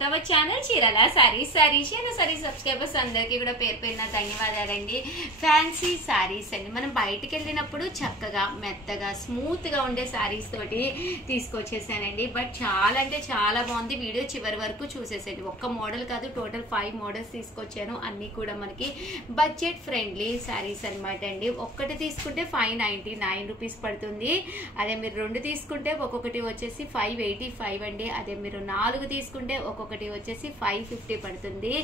తమ ఛానల్ చీరల సారీస్ సబ్స్క్రైబర్స్ అందరికీ కూడా పేరు పేరున ధన్యవాదాలండి. ఫ్యాన్సీ సారీస్ అండి, మనం బయటికి వెళ్ళినప్పుడు చక్కగా మెత్తగా స్మూత్ గా ఉండే సారీస్ తోటి తీసుకొచ్చేసానండి. బట్ చాలా అంటే చాలా బాగుంది. వీడియో చివరి వరకు చూసేసండి. ఒక్క మోడల్ కాదు, టోటల్ 5 మోడల్స్ తీసుకొచ్చాను. అన్ని కూడా మనకి బడ్జెట్ ఫ్రెండ్లీ సారీస్ అనమాట అండి. ఒక్కటి తీసుకుంటే 599 రూపీస్ పడుతుంది. అదే మీరు 2 తీసుకుంటే ఒక్కొక్కటి వచ్చేసి 585 అండి. అదే మీరు 4 తీసుకుంటే ఒకటి వచ్చేసి 550 పడుతుంది.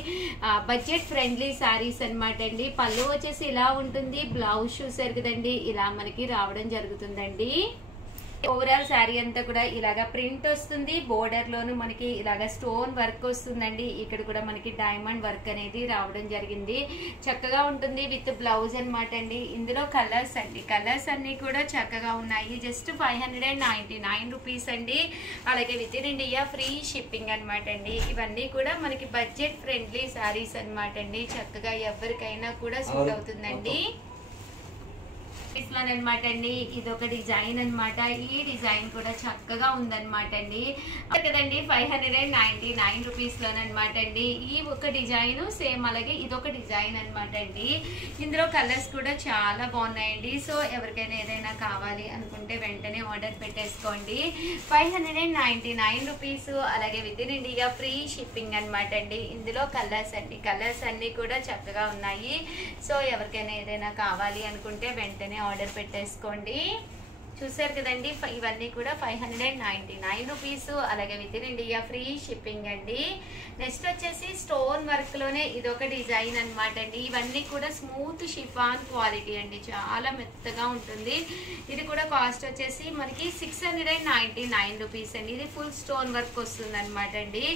బడ్జెట్ ఫ్రెండ్లీ సారీస్ అనమాట అండి. పళ్ళు వచ్చేసి ఇలా ఉంటుంది. బ్లౌజ్ చూసారు కదండి, ఇలా మనకి రావడం జరుగుతుందండి. ఓవరాల్ శారీ అంతా కూడా ఇలాగా ప్రింట్ వస్తుంది. బోర్డర్ లోను మనకి ఇలాగా స్టోన్ వర్క్ వస్తుందండి. ఇక్కడ కూడా మనకి డైమండ్ వర్క్ అనేది రావడం జరిగింది. చక్కగా ఉంటుంది విత్ బ్లౌజ్ అనమాట అండి. ఇందులో కలర్స్ అండి, కలర్స్ అన్ని కూడా చక్కగా ఉన్నాయి. జస్ట్ 599 రూపీస్ అండి. అలాగే with in India free shipping అనమాట అండి. ఇవన్నీ కూడా మనకి బడ్జెట్ ఫ్రెండ్లీ శారీస్ అనమాట అండి. చక్కగా ఎవరికైనా కూడా సూట్ అవుతుందండి. అనమాట అండి. ఇది ఒక డిజైన్ అనమాట. ఈ డిజైన్ కూడా చక్కగా ఉందన్నమాట అండి. కదండి 599 రూపీస్ లోనమాట అండి. ఈ ఒక డిజైన్ సేమ్, అలాగే ఇదొక డిజైన్ అనమాట అండి. ఇందులో కలర్స్ కూడా చాలా బాగున్నాయండి. సో ఎవరికైనా ఏదైనా కావాలి అనుకుంటే వెంటనే ఆర్డర్ పెట్టేసుకోండి. 599 రూపీస్. అలాగే with in India free shipping అనమాట అండి. ఇందులో కలర్స్ అండి, కలర్స్ అన్ని కూడా చక్కగా ఉన్నాయి. సో ఎవరికైనా ఏదైనా కావాలి అనుకుంటే వెంటనే ఆర్డర్ పెట్టేసుకోండి. చూసారు కదండి, ఇవన్నీ కూడా 599 రూపీస్. అలాగే with in India free shipping అండి. నెక్స్ట్ వచ్చేసి స్టోన్ వర్క్ లోనే ఇదొక డిజైన్ అనమాట అండి. ఇవన్నీ కూడా స్మూత్ షిఫాన్ క్వాలిటీ అండి, చాలా మెత్తగా ఉంటుంది. ఇది కూడా కాస్ట్ వచ్చేసి మనకి 699 రూపీస్ అండి. ఇది ఫుల్ స్టోన్ వర్క్ వస్తుంది అనమాట అండి.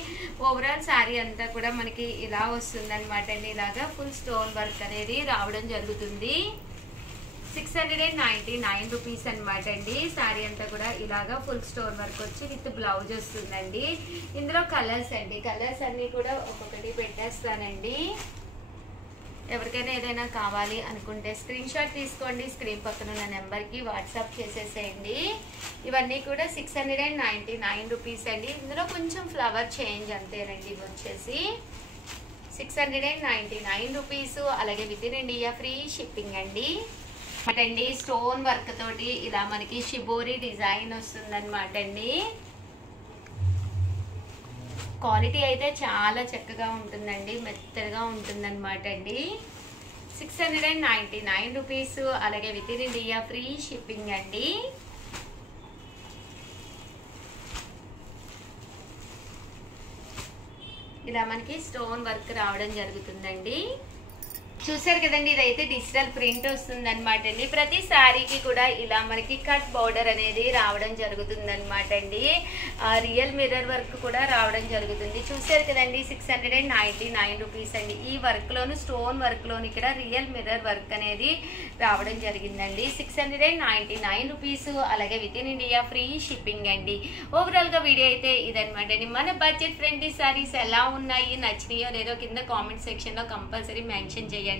ఓవరాల్ శారీ అంతా కూడా మనకి ఇలా వస్తుంది అనమాట అండి. ఇలాగా ఫుల్ స్టోన్ వర్క్ అనేది రావడం జరుగుతుంది. 699 రూపీస్ అనమాట అండి. శారీ అంతా కూడా ఇలాగా ఫుల్ స్టోన్ వర్క్ వచ్చి విత్ బ్లౌజ్ వస్తుందండి. ఇందులో కలర్స్ అండి, కలర్స్ అన్ని కూడా ఒక్కొక్కటి పెట్టేస్తానండి. ఎవరికైనా ఏదైనా కావాలి అనుకుంటే స్క్రీన్ షాట్ తీసుకోండి. స్క్రీన్ పక్కన ఉన్న నెంబర్కి వాట్సాప్ చేసేసేయండి. ఇవన్నీ కూడా 699 రూపీస్ అండి. ఇందులో కొంచెం ఫ్లవర్ చేంజ్ అంతేనండి. ఇవి వచ్చేసి 699 రూపీస్. అలాగే with in India free shipping అండి. అండి స్టోన్ వర్క్ తోటి ఇలా మనకి షిబోరి డిజైన్ వస్తుందన్నమాట అండి. క్వాలిటీ అయితే చాలా చక్కగా ఉంటుందండి, మెత్తగా ఉంటుందన్నమాట అండి. 699 రూపీస్. అలాగే with in India free shipping అండి. ఇలా మనకి స్టోన్ వర్క్ రావడం జరుగుతుందండి. చూసారు కదండి, ఇదైతే డిజిటల్ ప్రింట్ వస్తుంది అనమాట అండి. ప్రతి శారీకి కూడా ఇలా మనకి కట్ బోర్డర్ అనేది రావడం జరుగుతుంది అనమాట అండి. రియల్ మిర్రర్ వర్క్ కూడా రావడం జరుగుతుంది. చూసారు కదండి, 699 రూపీస్ అండి. ఈ వర్క్ లోను స్టోన్ వర్క్ లోను ఇక్కడ రియల్ మిర్రర్ వర్క్ అనేది రావడం జరిగిందండి. 699 రూపీస్. అలాగే with in India free shipping అండి. ఓవరాల్ గా వీడియో అయితే ఇదనమాట అండి. మన బడ్జెట్ ఫ్రెండ్లీ శారీస్ ఎలా ఉన్నాయి, నచ్చినాయో లేదో కింద కామెంట్ సెక్షన్ లో కంపల్సరీ మెన్షన్ చేయండి.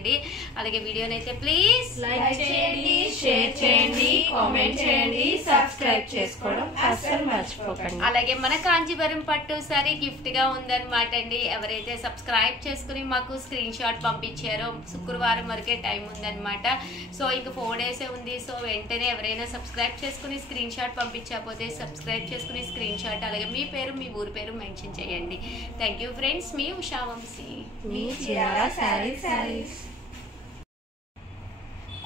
అలాగే వీడియోని అయితే ప్లీజ్ లైక్ చేయండి, షేర్ చేయండి, కామెంట్ చేయండి, సబ్స్క్రైబ్ చేసుకోవడం అస్సలు మర్చిపోకండి. అలాగే మన కాంచీవరం పట్టు సారీ గిఫ్ట్ గా ఉందన్నమాట అండి. ఎవరైతే సబ్స్క్రైబ్ చేసుకుని మాకు స్క్రీన్ షాట్ పంపించారో శుక్రవారం వరకే టైం ఉందన్నమాట. సో ఇంక 4 డేస్ ఉంది. సో వెంటనే ఎవరైనా సబ్స్క్రైబ్ చేసుకుని స్క్రీన్ షాట్ పంపించకపోతే సబ్స్క్రైబ్ చేసుకుని స్క్రీన్ షాట్ అలాగే మీ పేరు మీ ఊరి పేరు మెన్షన్ చేయండి. Thank you friends. మీ ఉషా వంశీ, మీ చీరాల సారీస్.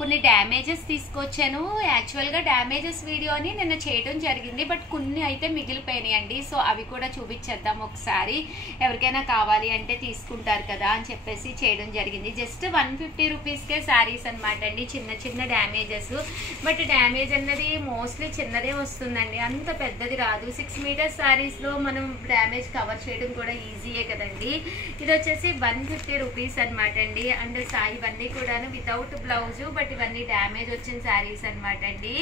కొన్ని డ్యామేజెస్ తీసుకొచ్చాను. యాక్చువల్గా డ్యామేజెస్ వీడియోని నిన్న చేయడం జరిగింది, బట్ కొన్ని అయితే మిగిలిపోయినాయి అండి. సో అవి కూడా చూపించేద్దాం ఒకసారి. ఎవరికైనా కావాలి అంటే తీసుకుంటారు కదా అని చెప్పేసి చేయడం జరిగింది. జస్ట్ 150 రూపీస్కే శారీస్ అనమాట అండి. చిన్న చిన్న డ్యామేజెస్, బట్ డ్యామేజ్ అన్నది మోస్ట్లీ చిన్నదే వస్తుందండి, అంత పెద్దది రాదు. 6 మీటర్స్ శారీస్లో మనం డ్యామేజ్ కవర్ చేయడం కూడా ఈజీయే కదండి. ఇది వచ్చేసి 150 రూపీస్ అనమాట అండి. అండ్ ఇవన్నీ కూడా వితౌట్ బ్లౌజ్, బట్ ఇవన్నీ డ్యామేజ్ వచ్చిన శారీస్ అనమాట అండి.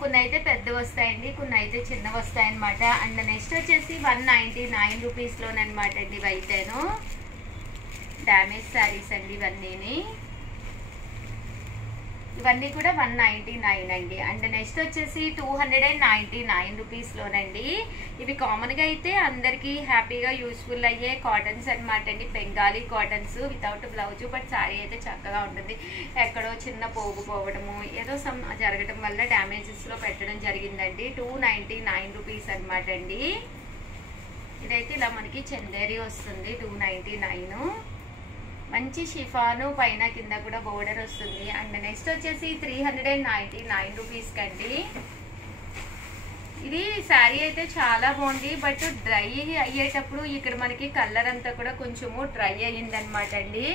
కొన్ని అయితే పెద్ద వస్తాయండి, కొన్ని అయితే చిన్న వస్తాయి అనమాట. అండ్ నెక్స్ట్ వచ్చేసి 199 రూపీస్ లోనమాట అండి. ఇవైతేను డ్యామేజ్ శారీస్ అండి ఇవన్నీ. ఇవన్నీ కూడా 199 అండి. అండ్ నెక్స్ట్ వచ్చేసి 299 రూపీస్లోనండి. ఇవి కామన్గా అయితే అందరికీ హ్యాపీగా యూస్ఫుల్ అయ్యే కాటన్స్ అనమాట అండి. Bengali cottons without blouse, but sari అయితే చక్కగా ఉంటుంది. ఎక్కడో చిన్న పోగు పోవడము ఏదో సమ్ జరగడం వల్ల డ్యామేజెస్లో పెట్టడం జరిగిందండి. 299 రూపీస్ అనమాట అండి. ఇదైతే ఇలా మనకి చందేరి వస్తుంది 299. మంచి షిఫాను పైన కింద కూడా బోర్డర్ వస్తుంది. అండ్ నెక్స్ట్ వచ్చేసి 399 రూపీస్ కండి. ఇది శారీ అయితే చాలా బాగుంది, బట్ డ్రై అయ్యేటప్పుడు ఇక్కడ మనకి కలర్ అంతా కూడా కొంచెము డ్రై అయ్యిందనమాట అండి,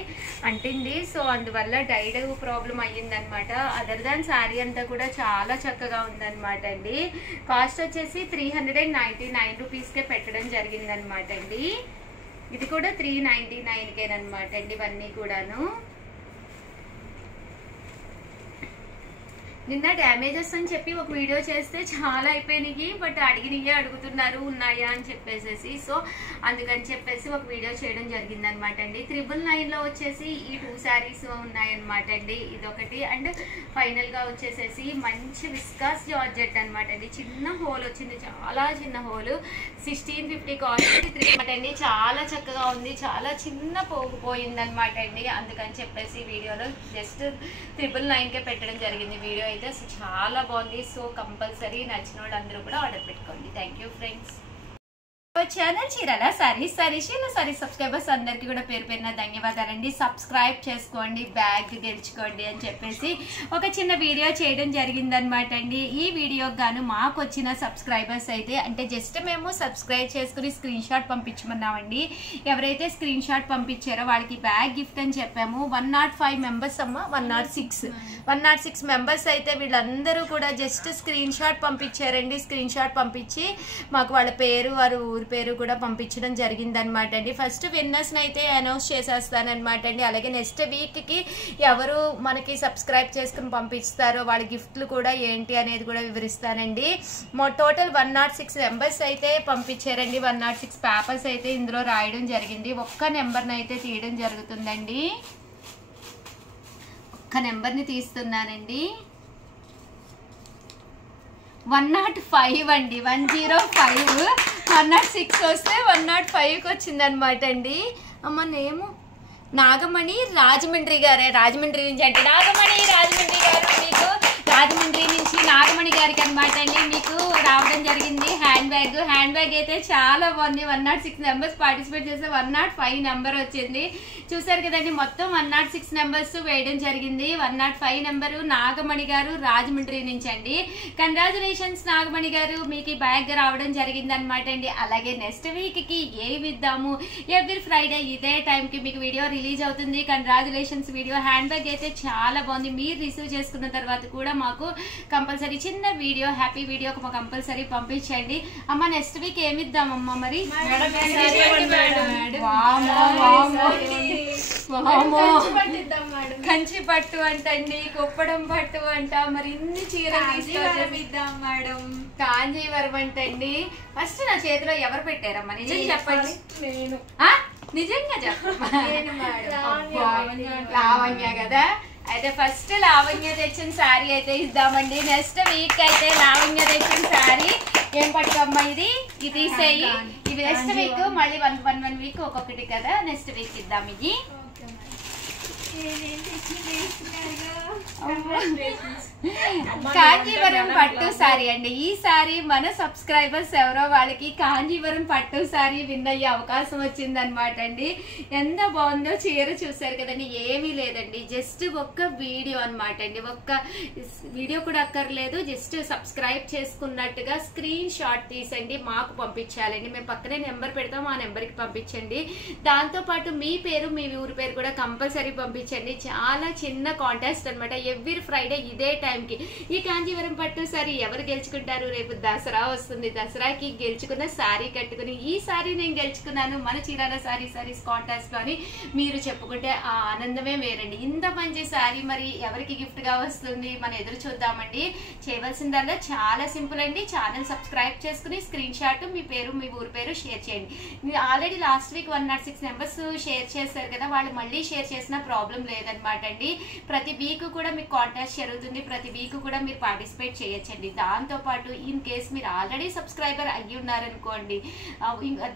అంటింది. సో అందువల్ల డైడ్ ప్రాబ్లం అయ్యిందనమాట. అదర్ దాన్ శారీ అంతా కూడా చాలా చక్కగా ఉందన్నమాట అండి. కాస్ట్ వచ్చేసి 399 రూపీస్కే పెట్టడం జరిగిందనమాట అండి. ఇది కూడా 399కేనమాట అండి ఇవన్నీ కూడాను. నిన్న డ్యామేజెస్ అని చెప్పి ఒక వీడియో చేస్తే చాలా అయిపోయినాయి, బట్ అడిగినయే అడుగుతున్నారు ఉన్నాయా అని చెప్పేసి. సో అందుకని చెప్పేసి ఒక వీడియో చేయడం జరిగింది అనమాట అండి. 999లో వచ్చేసి ఈ 2 శారీస్ ఉన్నాయన్నమాట అండి. ఇదొకటి. అండ్ ఫైనల్ గా వచ్చేసేసి మంచి విస్కాస్ జార్జెట్ అనమాట అండి. చిన్న హోల్ వచ్చింది, చాలా చిన్న హోల్. 1650 కాస్ట్ 3 అండి. చాలా చక్కగా ఉంది, చాలా చిన్న పోగిపోయింది అనమాట అండి. అందుకని చెప్పేసి వీడియోలో జస్ట్ 999కే పెట్టడం జరిగింది. వీడియో అయితే చాలా బాగుంది. సో కంపల్సరీ నచ్చిన వాళ్ళు అందరూ కూడా ఆర్డర్ పెట్టుకోండి. Thank you friends. Channel Chirala saris subscribers అందరికి కూడా పేరు పేరున ధన్యవాదాలండి. సబ్స్క్రైబ్ చేసుకోండి, బ్యాగ్ గెలుచుకోండి అని చెప్పేసి ఒక చిన్న వీడియో చేయడం జరిగిందనమాట అండి. ఈ వీడియోకి గాను మాకు వచ్చిన సబ్స్క్రైబర్స్ అయితే అంటే జస్ట్ మేము సబ్స్క్రైబ్ చేసుకుని స్క్రీన్ షాట్ పంపించమన్నామండి. ఎవరైతే స్క్రీన్ షాట్ పంపించారో వాళ్ళకి బ్యాగ్ గిఫ్ట్ అని చెప్పాము. 105 మెంబర్స్ అమ్మ 106 మెంబర్స్ అయితే వీళ్ళందరూ కూడా జస్ట్ స్క్రీన్ షాట్ పంపించారండి. స్క్రీన్ షాట్ పంపించి మాకు వాళ్ళ పేరు వారు పేరు కూడా పంపించడం జరిగింది అనమాట అండి. ఫస్ట్ విన్నర్స్ అయితే అనౌన్స్ చేసేస్తానమాట అండి. అలాగే నెక్స్ట్ వీక్ కి ఎవరు మనకి సబ్స్క్రైబ్ చేసుకుని పంపిస్తారో వాళ్ళ గిఫ్ట్లు కూడా ఏంటి అనేది కూడా వివరిస్తానండి. టోటల్ 106 మెంబర్స్ అయితే పంపించారండి. 106 పేపర్స్ అయితే ఇందులో రాయడం జరిగింది. ఒక్క నెంబర్ని అయితే తీయడం జరుగుతుందండి. ఒక్క నెంబర్ని తీస్తున్నానండి. 105 అండి. 105 106 వస్తే 105కి వచ్చింది అనమాట అండి. అమ్మ నేము నాగమణి రాజమండ్రి గారే. రాజమండ్రి నుంచి అంటే నాగమణి రాజమండ్రి గారు మీకు రాజమండ్రి నుంచి నాగమణి గారికి అనమాట అండి మీకు రావడం జరిగింది హ్యాండ్ బ్యాగ్ అయితే చాలా బాగుంది. 106 మెంబర్స్ పార్టిసిపేట్ చేస్తే 105 నెంబర్ వచ్చింది. చూసారు కదండి, మొత్తం 106 నెంబర్స్ వేయడం జరిగింది. 105 నెంబరు నాగమణి గారు రాజమండ్రి నుంచి అండి. కంగ్రాచులేషన్స్ నాగమణి గారు, మీకు బ్యాగ్ రావడం జరిగింది అనమాట అండి. అలాగే నెక్స్ట్ వీక్ కి ఏమి ఇద్దాము, ఎవ్రీ ఫ్రైడే ఇదే టైంకి మీకు వీడియో రిలీజ్ అవుతుంది. Congratulations video. హ్యాండ్ బ్యాగ్ అయితే చాలా బాగుంది. మీరు రిసీవ్ చేసుకున్న తర్వాత కూడా మాకు కంపల్సరీ చిన్న వీడియో హ్యాపీ వీడియో కంపల్సరీ పంపించండి. అమ్మ నెక్స్ట్ వీక్ ఏమిద్దామమ్మా మరి? కంచి పట్టు అంటండి, కుప్పడం పట్టు అంట. మరి ఇన్ని చీరలు ఇద్దాం మేడం. కాంజీవరం అంటండి. ఫస్ట్ నా చేతిలో ఎవరు పెట్టారమ్మా నిజం చెప్పండి. నిజంగా చెప్పండి. లావణ్య కదా. అయితే ఫస్ట్ లావణ్య తెచ్చిన శారీ అయితే ఇద్దామండి. నెక్స్ట్ వీక్ అయితే లావణ్య తెచ్చిన శారీ ఏం పట్టుకమ్మా ఇది తీసేయి. ఇవి నెక్స్ట్ వీక్ మళ్ళీ 1 వీక్ ఒక్కొక్కటి కదా. నెక్స్ట్ వీక్ ఇద్దాం ఇది. కాంజీవరం పట్టు సారీ అండి. ఈ సారీ మన సబ్స్క్రైబర్స్ ఎవరో వాళ్ళకి కాంజీవరం పట్టు సారీ విన్ అయ్యే అవకాశం వచ్చింది అనమాట అండి. ఎంత బాగుందో చీర చూసారు కదండి. ఏమీ లేదండి, జస్ట్ ఒక్క వీడియో అనమాట అండి. ఒక్క వీడియో కూడా అక్కర్లేదు, జస్ట్ సబ్స్క్రైబ్ చేసుకున్నట్టుగా స్క్రీన్ షాట్ తీసండి మాకు పంపించాలండి. మేము పక్కనే నెంబర్ పెడతాం, ఆ నెంబర్కి పంపించండి. దాంతో పాటు మీ పేరు మీ ఊరి పేరు కూడా కంపల్సరీ పంపించండి. చాలా చిన్న కాంటెస్ట్ అనమాట. ఎవ్రీ ఫ్రైడే ఇదే టైంకి ఈ కాంజీవరం పట్టు సారీ ఎవరు గెలుచుకుంటారు? రేపు దసరా వస్తుంది. దసరాకి గెలుచుకున్న శారీ కట్టుకుని ఈ సారీ నేను గెలుచుకున్నాను మన చీరాల సారీస్ కాంటెస్ట్ లో అని మీరు చెప్పుకుంటే ఆ ఆనందమే వేరండి. ఇంత మంచి శారీ మరి ఎవరికి గిఫ్ట్ గా వస్తుంది మనం ఎదురు చూద్దామండి. చేయవలసిందల్లా చాలా సింపుల్ అండి. ఛానల్ సబ్స్క్రైబ్ చేసుకుని స్క్రీన్ షాట్ మీ పేరు మీ ఊరి పేరు షేర్ చేయండి. Already last week 106 members share చేశారు కదా, వాళ్ళు మళ్ళీ షేర్ చేసిన ప్రాబ్లం ప్రాబ్లం లేదనమాట అండి. ప్రతి వీక్ కూడా మీకు కాంటాక్ట్ జరుగుతుంది, ప్రతి వీక్ కూడా మీరు పార్టిసిపేట్ చేయొచ్చండి. దాంతో పాటు ఇన్ కేస్ మీరు ఆల్రెడీ సబ్స్క్రైబర్ అయ్యి ఉన్నారనుకోండి,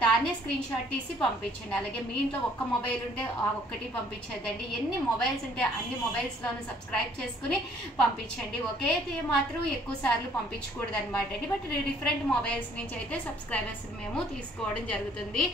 దాన్నే స్క్రీన్ షాట్ తీసి పంపించండి. అలాగే మీ ఇంట్లో ఒక్క మొబైల్ ఉంటే ఆ ఒక్కటి పంపించద్దండి, ఎన్ని మొబైల్స్ ఉంటే అన్ని మొబైల్స్ లోనూ సబ్స్క్రైబ్ చేసుకుని పంపించండి. ఒకే మాత్రం ఎక్కువ సార్లు పంపించకూడదు అనమాట అండి. బట్ డిఫరెంట్ మొబైల్స్ నుంచి అయితే సబ్స్క్రైబర్స్ మేము తీసుకోవడం జరుగుతుంది.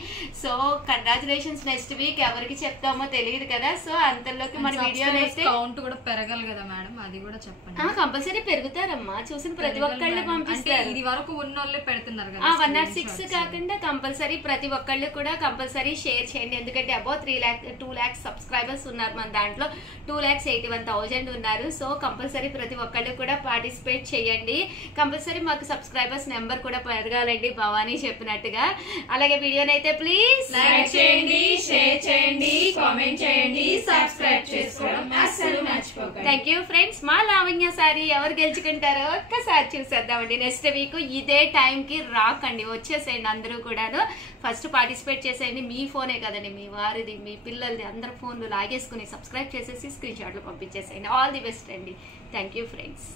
So congratulations. నెక్స్ట్ వీక్ ఎవరికి చెప్తామో తెలియదు కదా, సో అంతలోకి మన వీడియో అయితే కౌంట్ కూడా పెరగాలి కదా మేడం, అది కూడా చెప్పండి. కంపల్సరీ పెరుగుతారమ్మా, చూసిన ప్రతి ఒక్కళ్ళు పంపిస్తారు. ఇది వరకు ఉన్న వాళ్ళే పెడుతున్నారు కదా, 106 కాకుండా కంపల్సరీ ప్రతి ఒక్కళ్ళు కూడా కంపల్సరీ షేర్ చేయండి. ఎందుకంటే అబౌట్ 2 lakhs సబ్స్క్రైబర్స్ ఉన్నారు మన దాంట్లో, 2,81,000 ఉన్నారు. సో కంపల్సరీ ప్రతి ఒక్కళ్ళు కూడా పార్టిసిపేట్ చేయండి. కంపల్సరీ మాకు సబ్స్క్రైబర్స్ నెంబర్ కూడా పెరగాలండి భవానీ చెప్పినట్టుగా. అలాగే వీడియోనైతే ప్లీజ్ లైక్ చేయండి, షేర్ చేయండి, కామెంట్ చేయండి, సబ్స్క్రైబ్ చేసుకోవడం అస్సలు మర్చిపోకండి. Thank you friends. మా లావణ్య సారీ ఎవరు గెలుచుకుంటారో ఒక్కసారి చూసేద్దామండి. నెక్స్ట్ వీక్ ఇదే టైం కి రాకండి, వచ్చేసేయండి అందరూ కూడాను. ఫస్ట్ పార్టిసిపేట్ చేసేయండి. మీ ఫోనే కదండి, మీ వారిది, మీ పిల్లలది, అందరు ఫోన్లు లాగేసుకుని సబ్స్క్రైబ్ చేసేసి స్క్రీన్ షాట్లు పంపించేసేయండి. ఆల్ ది బెస్ట్ అండి. Thank you friends.